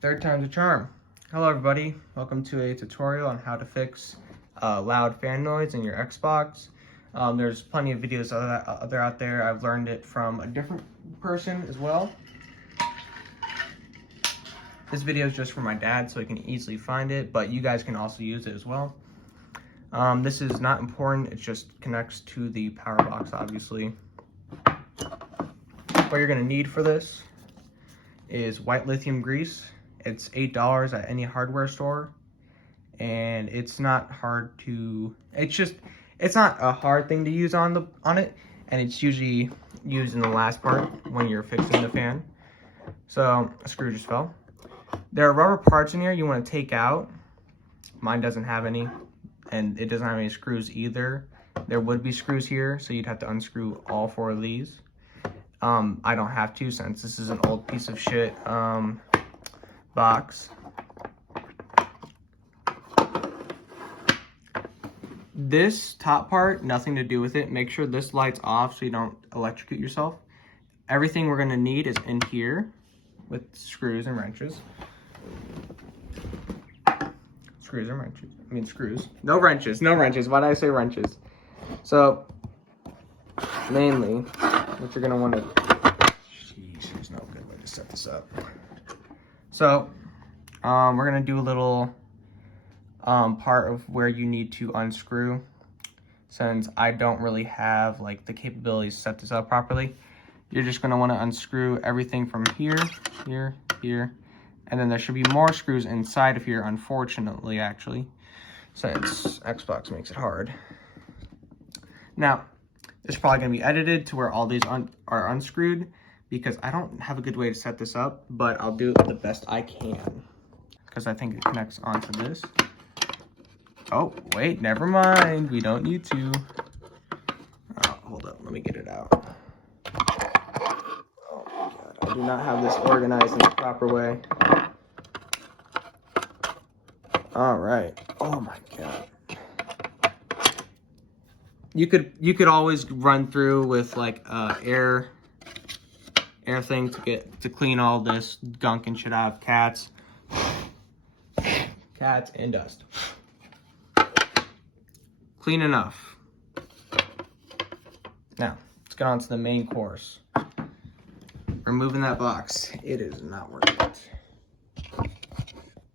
Third time's a charm. Hello everybody, welcome to a tutorial on how to fix loud fan noise in your Xbox. There's plenty of videos out there. I've learned it from a different person as well. This video is just for my dad so he can easily find it, but you guys can also use it as well. This is not important, it just connects to the power box obviously. What you're going to need for this is white lithium grease. It's $8 at any hardware store, and it's not hard to, it's not a hard thing to use on it, and it's usually used in the last part when you're fixing the fan. So a screw just fell. There are rubber parts in here you want to take out. Mine doesn't have any, and it doesn't have any screws either. There would be screws here, so you'd have to unscrew all 4 of these. I don't have to, since this is an old piece of shit box. This top part, nothing to do with it. Make sure this light's off so you don't electrocute yourself. Everything we're going to need is in here with screws and wrenches. Screws and wrenches. I mean screws. No wrenches. No wrenches. Why did I say wrenches? So, mainly, what you're going to want to... Jeez, there's no good way to set this up. So, we're going to do a little part of where you need to unscrew. Since I don't really have like the capabilities to set this up properly, you're just going to want to unscrew everything from here, here, here, and then there should be more screws inside of here, unfortunately, actually, since Xbox makes it hard. Now, it's probably going to be edited to where all these are unscrewed, because I don't have a good way to set this up, but I'll do it the best I can, because I think it connects onto this. Oh, wait, never mind. We don't need to. Oh, hold up, let me get it out. Oh my God, I do not have this organized in the proper way. All right. Oh my God. You could always run through with like air thing to clean all this gunk and shit out of cats and dust. Clean enough. Now let's get on to the main course. Removing that box. It is not worth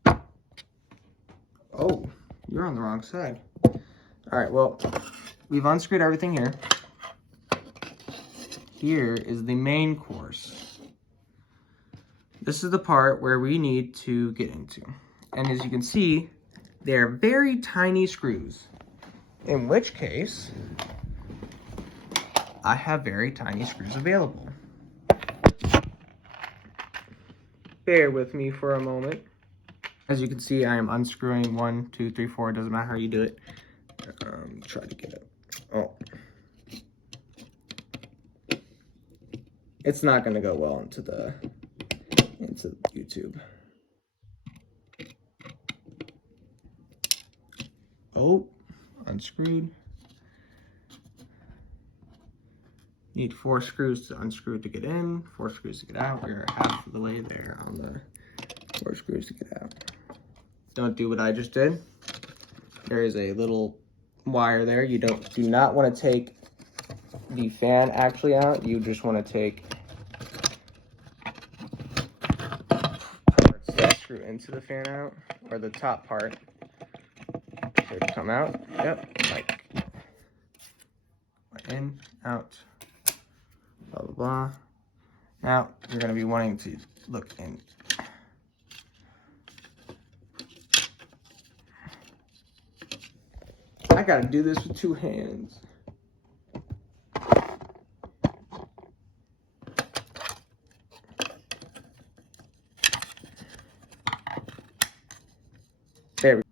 it. Oh, you're on the wrong side. All right, well, we've unscrewed everything here. Here is the main course. This is the part where we need to get into. And as you can see, they're very tiny screws. In which case, I have very tiny screws available. Bear with me for a moment. As you can see, I am unscrewing 1, 2, 3, 4. It doesn't matter how you do it. Try to get it. Oh. It's not going to go well into YouTube. Oh, unscrewed. Need 4 screws to unscrew to get in, 4 screws to get out. We're half of the way there on the 4 screws to get out. Don't do what I just did. There is a little wire there. You do not want to take the fan actually out. You just want to take parts that screw into the fan out, or the top part. So to come out. Yep. Like in, out. Blah blah blah. Now you're going to be wanting to look in. I gotta do this with 2 hands. There we go.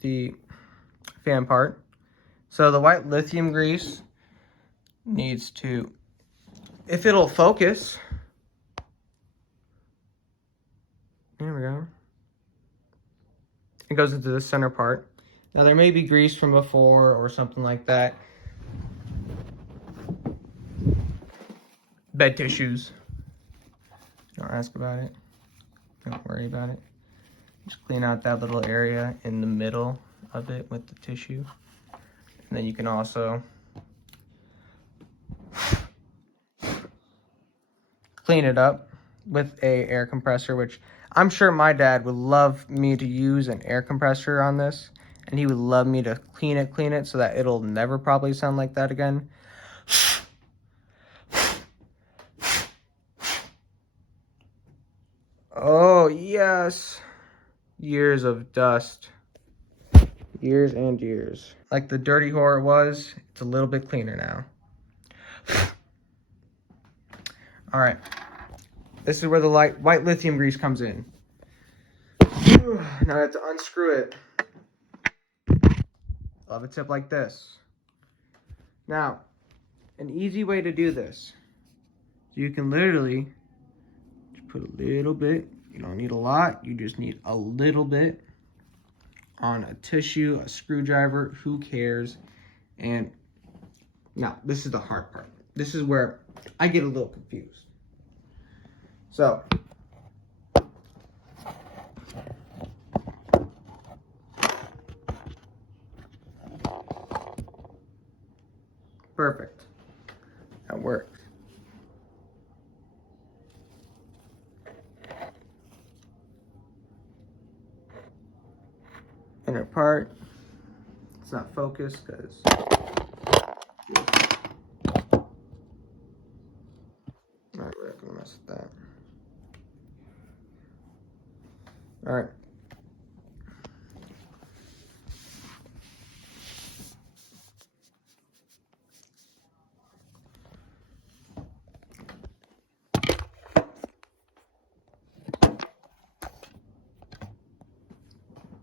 The fan part. So the white lithium grease needs to, if it'll focus. There we go. It goes into the center part. Now there may be grease from before or something like that. Bed tissues. Don't ask about it. Don't worry about it. Just clean out that little area in the middle of it with the tissue. And then you can also clean it up with a air compressor, which I'm sure my dad would love me to use an air compressor on this, and he would love me to clean it so that it'll never probably sound like that again. Oh, yes. Years of dust. Years and years. Like the dirty horror was, it's a little bit cleaner now. All right. This is where the white lithium grease comes in. Now I have to unscrew it. I'll have a tip like this. Now, an easy way to do this. You can literally just put a little bit. You don't need a lot. You just need a little bit on a tissue, a screwdriver, who cares? And now, this is the hard part. This is where I get a little confused. So, perfect. That worked. Inner part. It's not focused because alright, we're not gonna mess with that. Alright.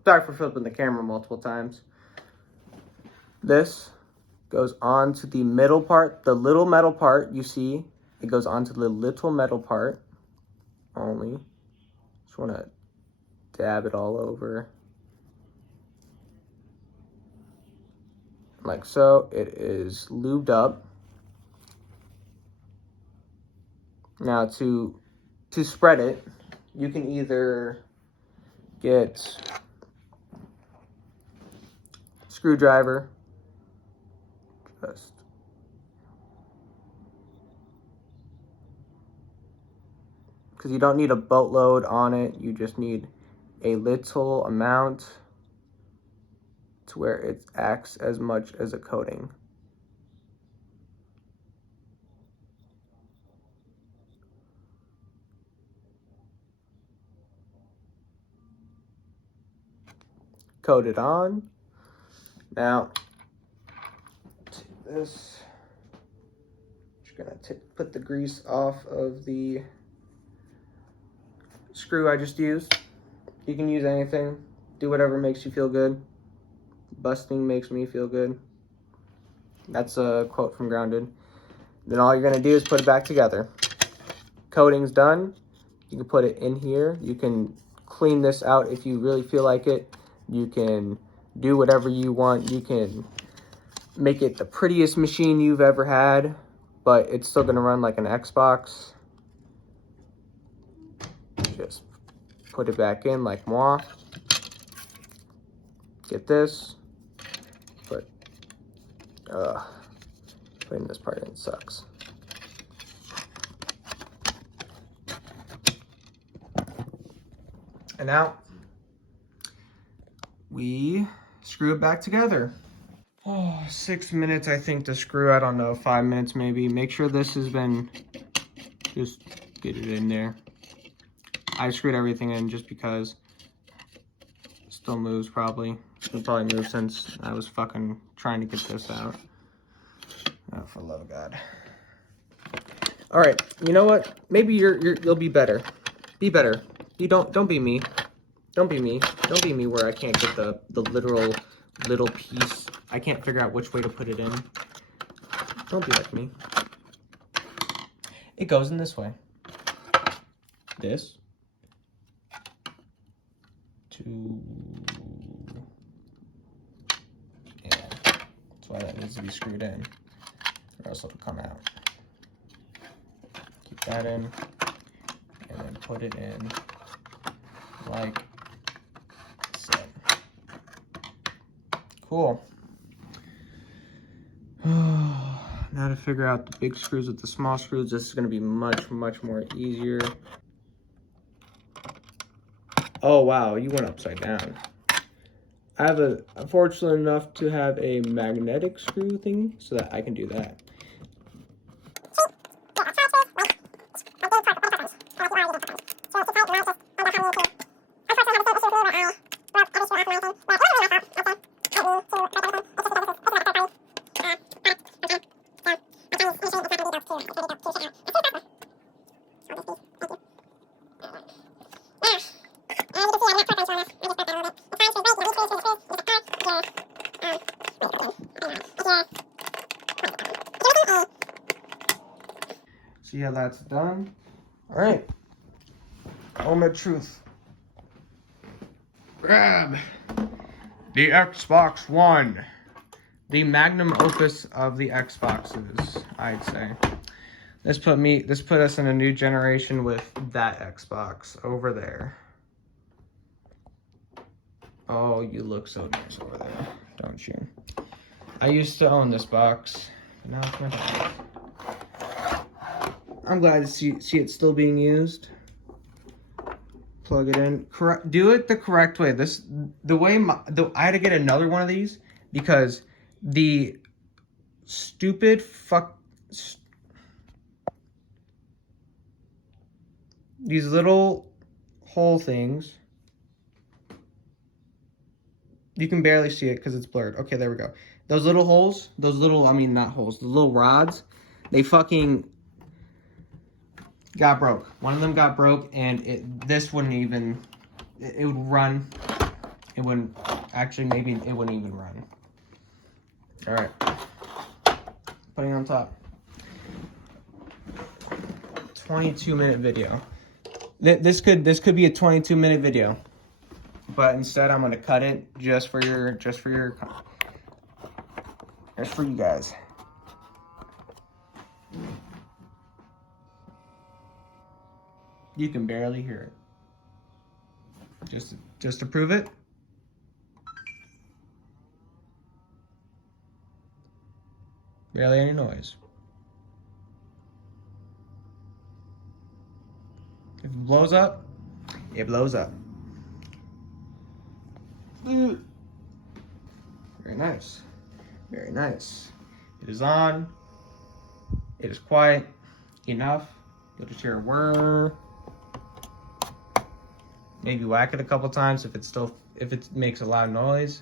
Sorry for flipping the camera multiple times. This goes onto the middle part, the little metal part you see. It goes onto the little metal part only. Just want to dab it all over. Like so. It is lubed up. Now to spread it, you can either get screwdriver, just because you don't need a boatload on it, you just need a little amount to where it acts as much as a coating. Coat it on. Now, take this. Just gonna put the grease off of the screw I just used. You can use anything. Do whatever makes you feel good. Busting makes me feel good. That's a quote from Grounded. Then all you're gonna do is put it back together. Coating's done. You can put it in here. You can clean this out if you really feel like it. You can do whatever you want. You can make it the prettiest machine you've ever had, but it's still gonna run like an Xbox. Just put it back in like moi. Get this. Putting this part in sucks. And now we screw it back together. Oh, 6 minutes, I think, to screw. I don't know, 5 minutes maybe. Make sure this has been, just get it in there. I screwed everything in just because it still moves probably. It'll probably move since I was fucking trying to get this out. Oh, for the love of God. All right, you know what? Maybe you'll be better. Be better. You don't be me. Don't be me. Don't be me where I can't get the literal little piece. I can't figure out which way to put it in. Don't be like me. It goes in this way. This. Yeah. That's why that needs to be screwed in. Or else it'll come out. Keep that in. And then put it in like so. Cool. Now to figure out the big screws with the small screws. This is going to be much more easier. Oh wow, you went upside down. I'm fortunate enough to have a magnetic screw thing so that I can do that. See how that's done? All right. Moment of truth. Grab the Xbox One. The magnum opus of the Xboxes, I'd say. This put us in a new generation with that Xbox over there. Oh, you look so nice over there, don't you? I used to own this box, but now it's my dad. I'm glad to see it still being used. Plug it in. Do it the correct way. I had to get another one of these because the stupid these little hole things. You can barely see it because it's blurred. Okay, there we go. Those little holes, not holes, the little rods, they fucking got broke. One of them got broke, and this wouldn't even, it would run. It wouldn't, actually, maybe it wouldn't even run. All right, putting it on top. 22-minute video. This could be a 22-minute video, but instead I'm gonna cut it just for you guys. You can barely hear it. Just to prove it. Barely any noise. If it blows up, it blows up. Very nice. Very nice. It is on. It is quiet enough. You'll just hear a whir. Maybe whack it a couple times if it makes a loud noise.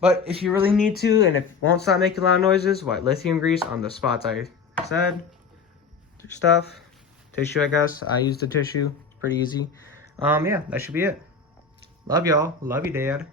But if you really need to, and if it won't stop making loud noises, lithium grease on the spots I said. Stuff. Tissue, I guess. I used the tissue. Pretty easy. Yeah, that should be it. Love y'all. Love you, Dad.